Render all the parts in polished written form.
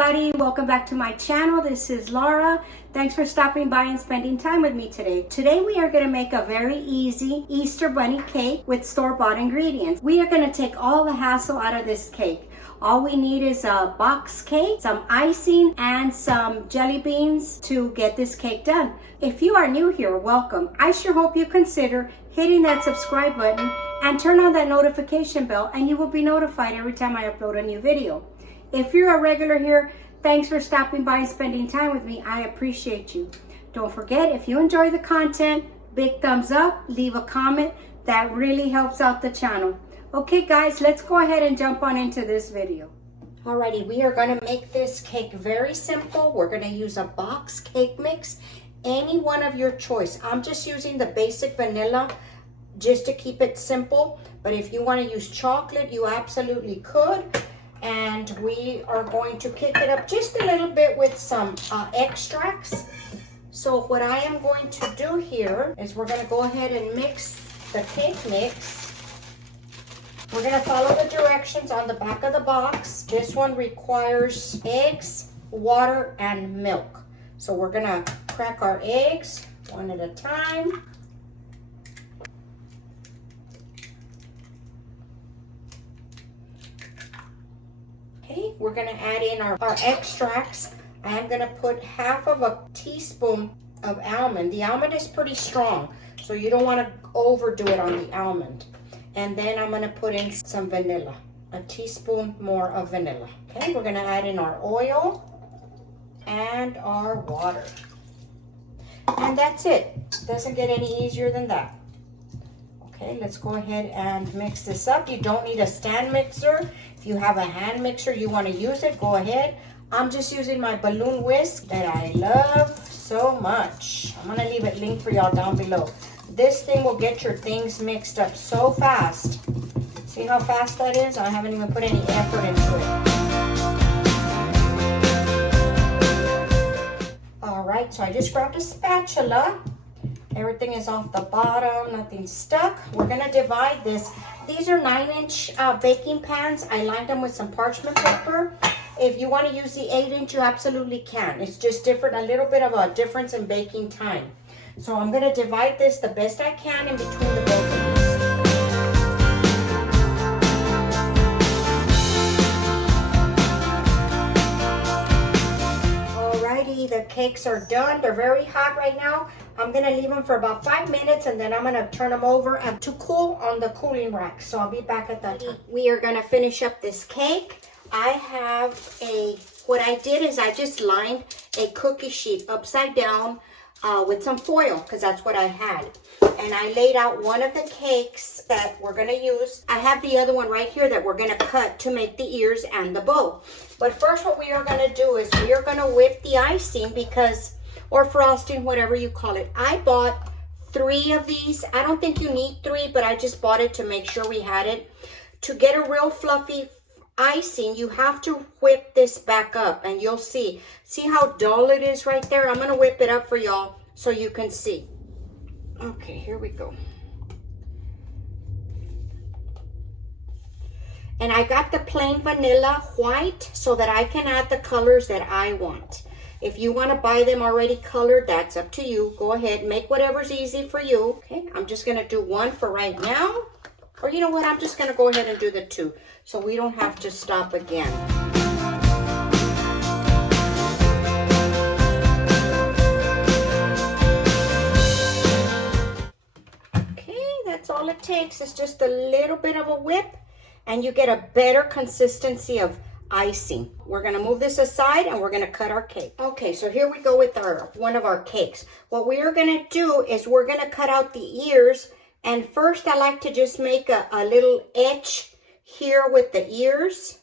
everybody, welcome back to my channel. This is Laura. Thanks for stopping by and spending time with me today. Today we are going to make a very easy Easter bunny cake with store-bought ingredients. We are going to take all the hassle out of this cake. All we need is a box cake, some icing, and some jelly beans to get this cake done. If you are new here, welcome. I sure hope you consider hitting that subscribe button and turn on that notification bell, and you will be notified every time I upload a new video. If you're a regular here, thanks for stopping by and spending time with me. I appreciate you. Don't forget, if you enjoy the content, big thumbs up, leave a comment. That really helps out the channel. Okay guys, let's go ahead and jump on into this video. Alrighty, we are going to make this cake very simple. We're going to use a box cake mix, any one of your choice. I'm just using the basic vanilla just to keep it simple, but if you want to use chocolate, you absolutely could. And we are going to kick it up just a little bit with some extracts. So what I am going to do here is we're going to go ahead and mix the cake mix. We're going to follow the directions on the back of the box. This one requires eggs, water, and milk. So we're going to crack our eggs one at a time. Okay, we're going to add in our extracts. I'm going to put half of a teaspoon of almond. The almond is pretty strong, so you don't want to overdo it on the almond. And then I'm going to put in some vanilla, a teaspoon more of vanilla. Okay, we're going to add in our oil and our water. And that's it. Doesn't get any easier than that. Okay, let's go ahead and mix this up. You don't need a stand mixer. If you have a hand mixer, you want to use it, go ahead. I'm just using my balloon whisk that I love so much. I'm going to leave it linked for y'all down below. This thing will get your things mixed up so fast. See how fast that is? I haven't even put any effort into it. All right, so I just grabbed a spatula. Everything is off the bottom, nothing's stuck. We're gonna divide this. These are 9-inch baking pans. I lined them with some parchment paper. If you want to use the 8-inch, you absolutely can. It's just different, a little bit of a difference in baking time. So I'm gonna divide this the best I can in between the both of these. Alrighty, the cakes are done. They're very hot right now. I'm gonna leave them for about 5 minutes and then I'm gonna turn them over to cool on the cooling rack. So I'll be back at that time. We are gonna finish up this cake. I have what I did is I just lined a cookie sheet upside down with some foil, because that's what I had. And I laid out one of the cakes that we're gonna use. I have the other one right here that we're gonna cut to make the ears and the bow. But first what we are gonna do is we are gonna whip the icing, because, or frosting, whatever you call it. I bought 3 of these. I don't think you need 3, but I just bought it to make sure we had it. To get a real fluffy icing, you have to whip this back up, and you'll see how dull it is right there. I'm going to whip it up for y'all so you can see. Okay, here we go. And I got the plain vanilla white so that I can add the colors that I want. If you want to buy them already colored, that's up to you. Go ahead, make whatever's easy for you. Okay, I'm just going to do 1 for right now. Or you know what, I'm just going to go ahead and do the 2 so we don't have to stop again. Okay, that's all it takes. It's just a little bit of a whip and you get a better consistency of icing. We're going to move this aside and we're going to cut our cake. Okay, so here we go with one of our cakes. What we are going to do is we're going to cut out the ears. And first I like to just make a little etch here with the ears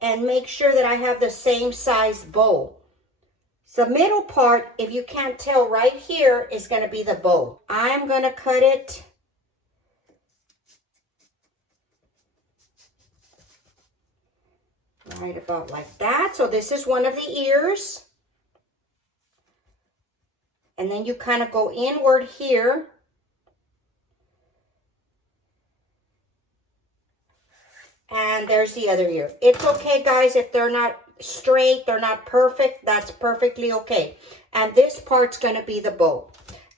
and make sure that I have the same size bow. So the middle part, if you can't tell right here, is going to be the bow. I'm going to cut it right about like that. So this is one of the ears. And then you kind of go inward here. And there's the other ear. It's okay, guys, if they're not straight, they're not perfect, that's perfectly okay. And this part's gonna be the bow.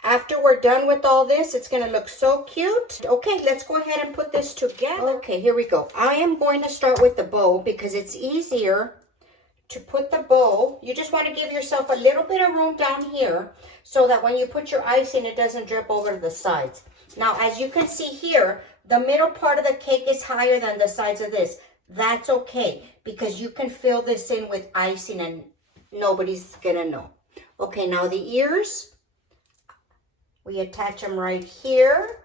After we're done with all this, it's gonna look so cute. Okay, let's go ahead and put this together. Okay, here we go. I am going to start with the bow because it's easier to put the bow. You just want to give yourself a little bit of room down here so that when you put your icing, it doesn't drip over to the sides. Now, as you can see here, the middle part of the cake is higher than the sides of this. That's okay because you can fill this in with icing and nobody's gonna know. Okay, now the ears, we attach them right here.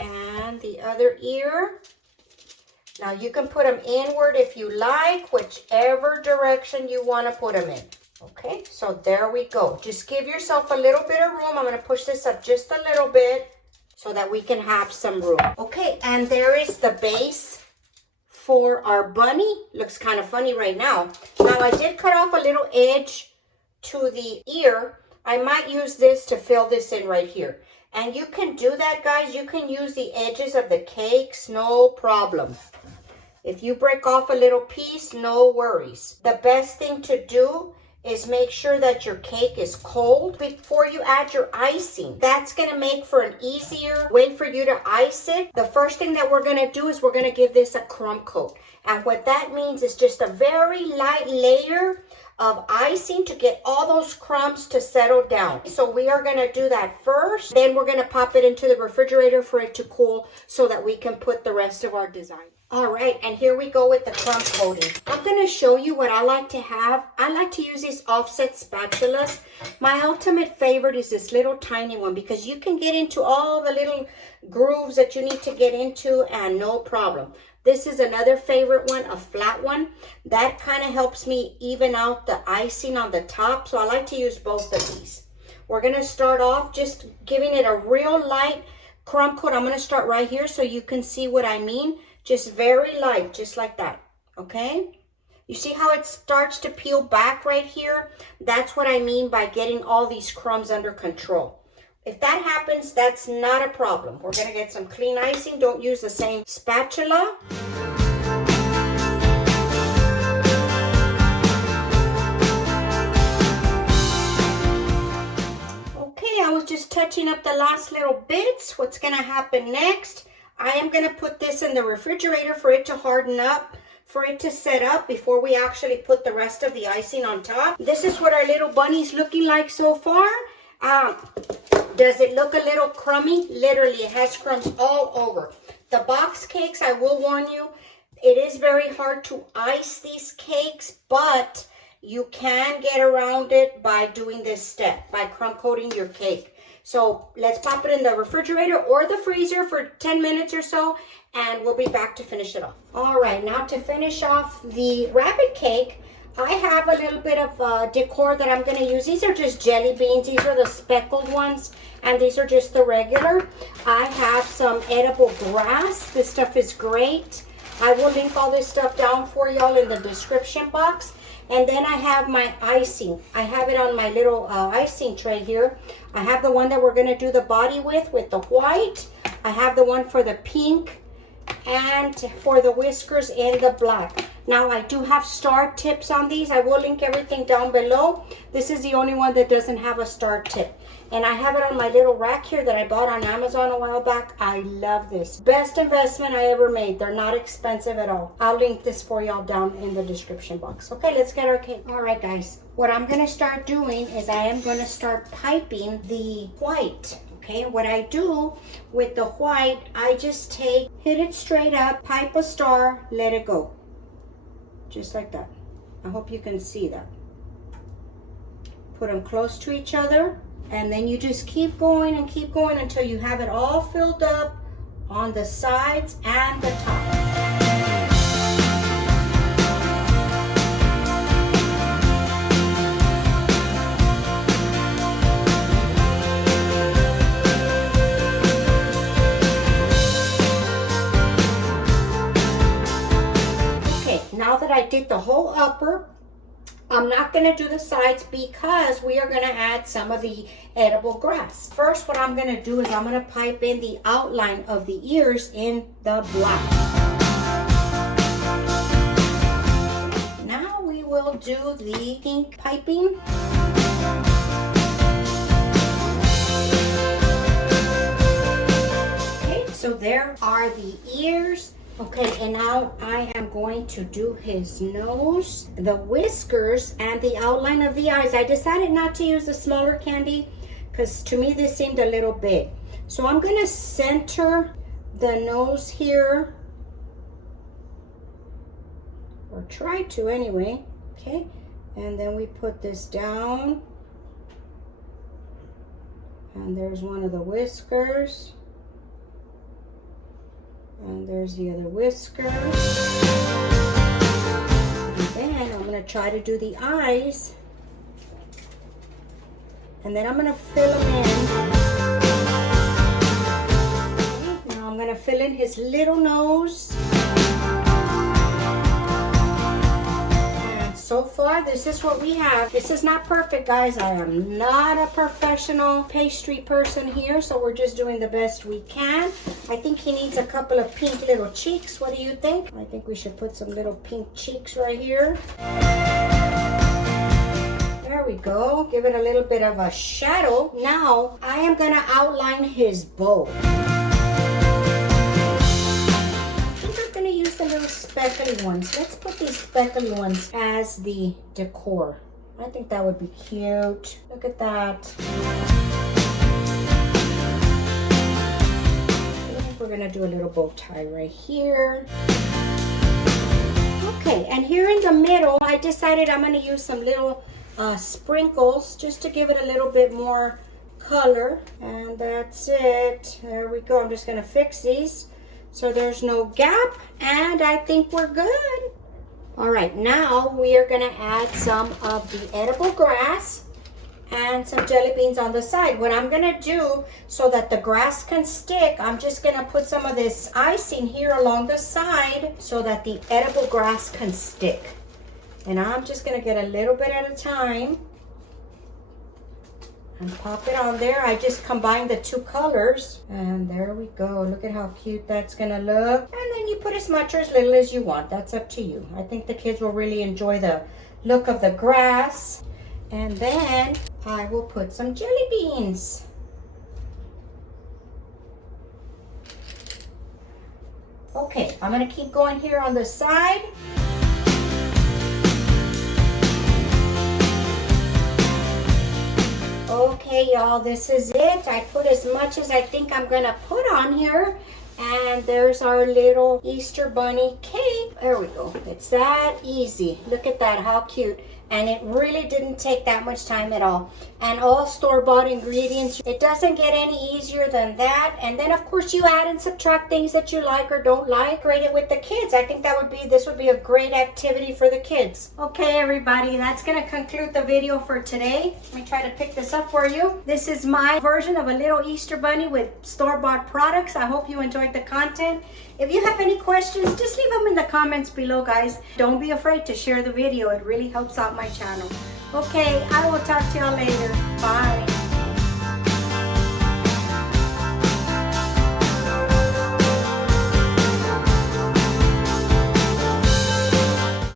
And the other ear. Now you can put them inward if you like, whichever direction you want to put them in. Okay, so there we go. Just give yourself a little bit of room. I'm going to push this up just a little bit so that we can have some room. Okay, and there is the base for our bunny. Looks kind of funny right now. Now I did cut off a little edge to the ear. I might use this to fill this in right here. And you can do that, guys. You can use the edges of the cakes, no problem. If you break off a little piece, no worries. The best thing to do is make sure that your cake is cold before you add your icing. That's gonna make for an easier way for you to ice it. The first thing that we're gonna do is we're gonna give this a crumb coat. And what that means is just a very light layer of icing to get all those crumbs to settle down. So we are gonna do that first. Then we're gonna pop it into the refrigerator for it to cool so that we can put the rest of our design. All right, and here we go with the crumb coating. I'm gonna show you what I like to have. I like to use these offset spatulas. My ultimate favorite is this little tiny one because you can get into all the little grooves that you need to get into and no problem. This is another favorite one, a flat one. That kind of helps me even out the icing on the top. So I like to use both of these. We're gonna start off just giving it a real light crumb coat. I'm gonna start right here so you can see what I mean. Just very light, just like that, okay? You see how it starts to peel back right here? That's what I mean by getting all these crumbs under control. If that happens, that's not a problem. We're gonna get some clean icing. Don't use the same spatula. Okay, I was just touching up the last little bits. What's gonna happen next? I am gonna put this in the refrigerator for it to harden up, for it to set up before we actually put the rest of the icing on top. This is what our little bunny's looking like so far. Does it look a little crummy? Literally, it has crumbs all over. The box cakes, I will warn you, it is very hard to ice these cakes, but you can get around it by doing this step, by crumb coating your cake. So let's pop it in the refrigerator or the freezer for 10 minutes or so, and we'll be back to finish it off. All right, now to finish off the rabbit cake, I have a little bit of decor that I'm going to use. These are just jelly beans. These are the speckled ones, and these are just the regular. I have some edible grass. This stuff is great. I will link all this stuff down for y'all in the description box. And then I have my icing. I have it on my little icing tray here. I have the one that we're going to do the body with the white. I have the one for the pink and for the whiskers in the black. Now I do have star tips on these. I will link everything down below. This is the only one that doesn't have a star tip. And I have it on my little rack here that I bought on Amazon a while back. I love this. Best investment I ever made. They're not expensive at all. I'll link this for y'all down in the description box. Okay, let's get our cake. All right, guys. What I'm going to start doing is I am going to start piping the white. Okay, what I do with the white, I just hit it straight up, pipe a star, let it go. Just like that. I hope you can see that. Put them close to each other, and then you just keep going until you have it all filled up on the sides and the top. Now that I did the whole upper, I'm not gonna do the sides because we are gonna add some of the edible grass. First, what I'm gonna do is I'm gonna pipe in the outline of the ears in the black. Now we will do the pink piping. Okay, so there are the ears. Okay, and now I am going to do his nose, the whiskers, and the outline of the eyes. I decided not to use the smaller candy because to me this seemed a little big. So I'm going to center the nose here, or try to anyway. Okay, and then we put this down. And there's one of the whiskers. And there's the other whisker. And then I'm going to try to do the eyes. And then I'm going to fill them in. Okay, now I'm going to fill in his little nose. And so far, this is what we have. This is not perfect, guys. I am not a professional pastry person here, so we're just doing the best we can. I think he needs a couple of pink little cheeks. What do you think? I think we should put some little pink cheeks right here. There we go. Give it a little bit of a shadow. Now, I am going to outline his bow. I think I'm going to use the little speckly ones. Let's put these speckly ones as the decor. I think that would be cute. Look at that. We're gonna do a little bow tie right here. Okay, and here in the middle, I decided I'm gonna use some little sprinkles just to give it a little bit more color. And that's it. There we go. I'm just gonna fix these so there's no gap, and I think we're good. All right, now we are gonna add some of the edible grass and some jelly beans on the side. What I'm gonna do so that the grass can stick, I'm just gonna put some of this icing here along the side so that the edible grass can stick. And I'm just gonna get a little bit at a time and pop it on there. I just combined the two colors, and there we go. Look at how cute that's gonna look. And then you put as much or as little as you want. That's up to you. I think the kids will really enjoy the look of the grass. And then I will put some jelly beans. Okay, I'm gonna keep going here on the side. Okay, y'all, this is it. I put as much as I think I'm gonna put on here. And there's our little Easter bunny cake. There we go. It's that easy. Look at that, how cute. And it really didn't take that much time at all. And all store-bought ingredients. It doesn't get any easier than that. And then of course you add and subtract things that you like or don't like. Rate it with the kids. I think this would be a great activity for the kids. Okay, everybody, that's gonna conclude the video for today. Let me try to pick this up for you. This is my version of a little Easter bunny with store-bought products. I hope you enjoyed the content. If you have any questions, just leave them in the comments below, guys. Don't be afraid to share the video. It really helps out my channel. Okay, I will talk to y'all later. Bye.